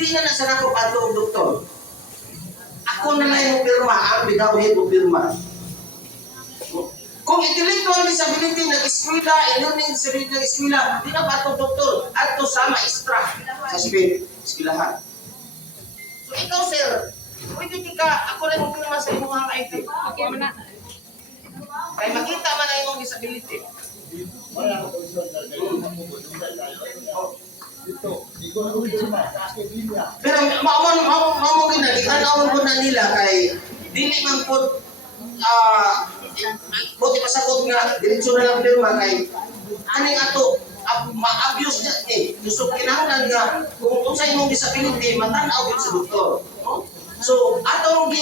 di na sa nako kanto og doktor. Ako na lang yung pirma, ang bidawin mo pirma. Kung intellectual disability nag-eskwela, learning disability nag-eskwela, di na ba itong doktor? At ito sa maestra sa eskwelahan. So ikaw, sir, pwede ka, ako lang yung pirma sa imong mga IT. Okay mo na. Kaya makita man ang imong disability. Pero mao ginalikan mo na nila kay dili man pud buti pasakot nga diretso na lang pirma kay aning ato ma-abuse na gusto kinahanglan nga kung unsa imong disability matan-aw sa doktor, no? So atong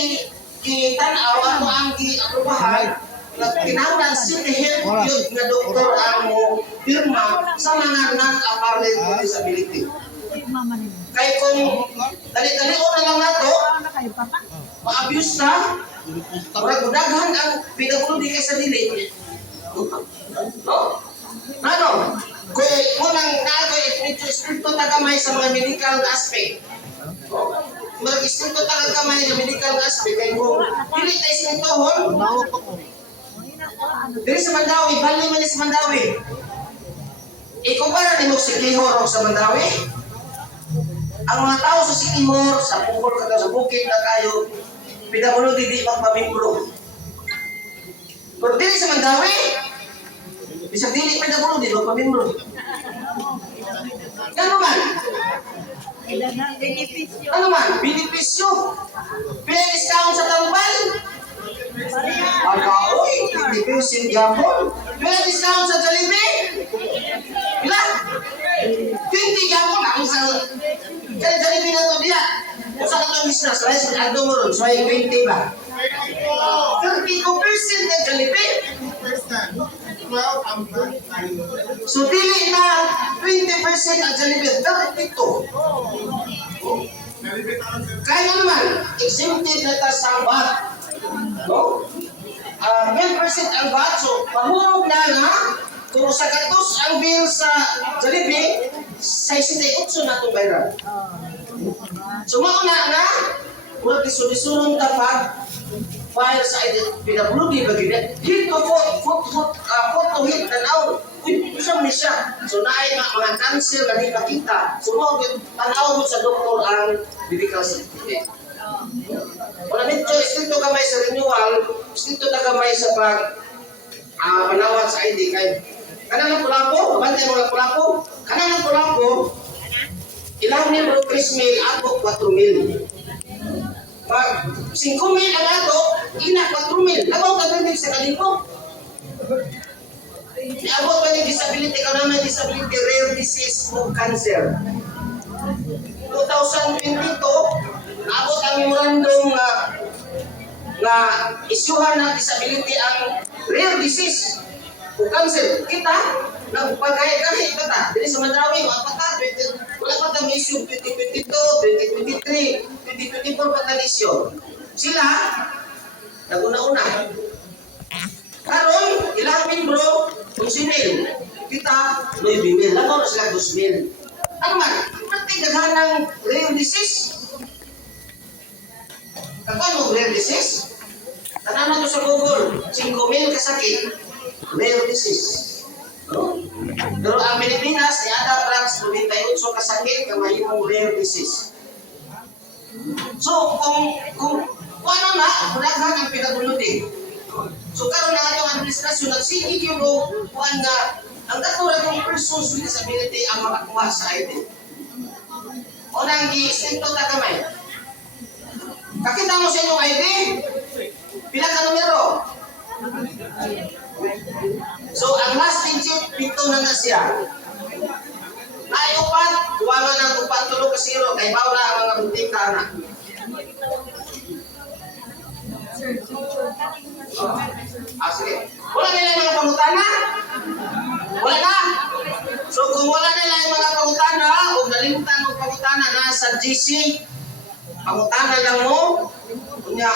gi-tan-aw ato ang gi-aprobahan kinahanglan city health yun nga doktor ang mo pirma sa mga non-apparent disability. Kaya kung dali-dali o na lang nato, ma-abuse na, daghan ang PWD kaysa dili. No? Ano? Kung unang espiritu tagamay sa mga medical aspect. Mag-espiritu tagamay sa medical aspect. Kaya kung dili tayo espirituhon, dili sa Mandawi, bali man sa Mandawi. Ikumpara ni mo si Kihor sa Mandawi. Ang mga tao sa Sikihor, sa Pukol, sa Bukid na kayo, PWD di magpamimbro. Pero dili sa Mandawi, bisag dili PWD di magpamimbro. Ano man? Ano man? Benepisyo. Pina-discount sa tambal. Oy, benepisyo yapon. Pina-discount sa Jollibee. Ilan? 20 yapon ang sa Jollibee na to diya. Kung saan ka business, rice and ado mo ron, so ay 20 ba? 32% ng Jollibee. So dili na 20% ang Jollibee, 32. Kaya nga naman, exempted na ta sa VAT. No? 10% ang VAT, so mahurog na nga, kung sa katos ang bill sa Jollibee, 68 na itong bayran. So mauna na, kung isulisunong dapat, file sa PWD, hit to photo hit na now, isang ni siya. So naay mga cancer na di makita. So tanaw mo sa doktor ang medical certificate. Wala nito, istinto kamay sa renewal, istinto na kamay sa panawat sa ID kay kanang pulapo, kabantay mo lang pulapo, kanang pulapo, ilang ni bro 3,000 ako 4,000. Pag 5,000 ang ato, ina 4,000. Labaw ka din sa kalipo. Iabot ka ng disability, ka naman disability, rare disease o cancer. 2022, naabot ang memorandum na isyuhan ng disability ang rare disease o cancer. Kita, nagpagaya-gaya ka ta. Dili sa Mandawi, wala pa tayong issue 2022, 2023, 2024 pa tayong issue. Sila, naguna-una. Karon, ilang membro, 11,000. Kita, 9,000. Lagaw na sila 2,000. Ano man, pati daghan ng rare disease. Kagano rare disease? Tanan na to sa Google, 5,000 kasakit, rare disease. No? Pero ang Pilipinas, ni Ada Franks, 98 kasakit, kamay mong rare disease. So, kung ano na, daghan ang PWD. So, karon na itong administrasyon, nagsigig yung kuhan nga, ang katulad ng persons with disability ang makakuha sa ID. O nang i-sinto na kamay. Kakita mo sa inyong ID? Pila ka numero? So, ang last digit, 7 na siya. Naiupat, tuwangan ng upat, tulog ka 0, kay bawla ang mga butika na. Sige. Wala nila yung mga pangutana? Wala na? So, kung wala nila yung mga pangutana, o nalimutan ng pangutana, nasa GC, pangutana lang mo, kunya,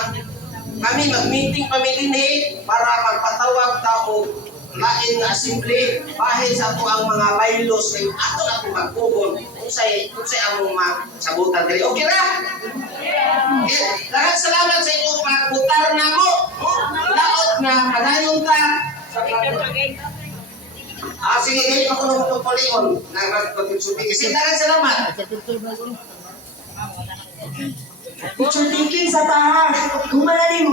kami mag-meeting pamilini para magpatawag tao lain nga assembly bahin sa ato ang mga bylaws kay ato na itong magpugol kung say among sabutan diri. Okay ra? Okay. Lahat salamat sa inyong pagbutar na mo. Laot na kadayon ta. Sige, hindi pa ko nung tutulion. Nagpagpagpagsubi. Kasi lahat salamat. Picture taking sa taas. Kung malalim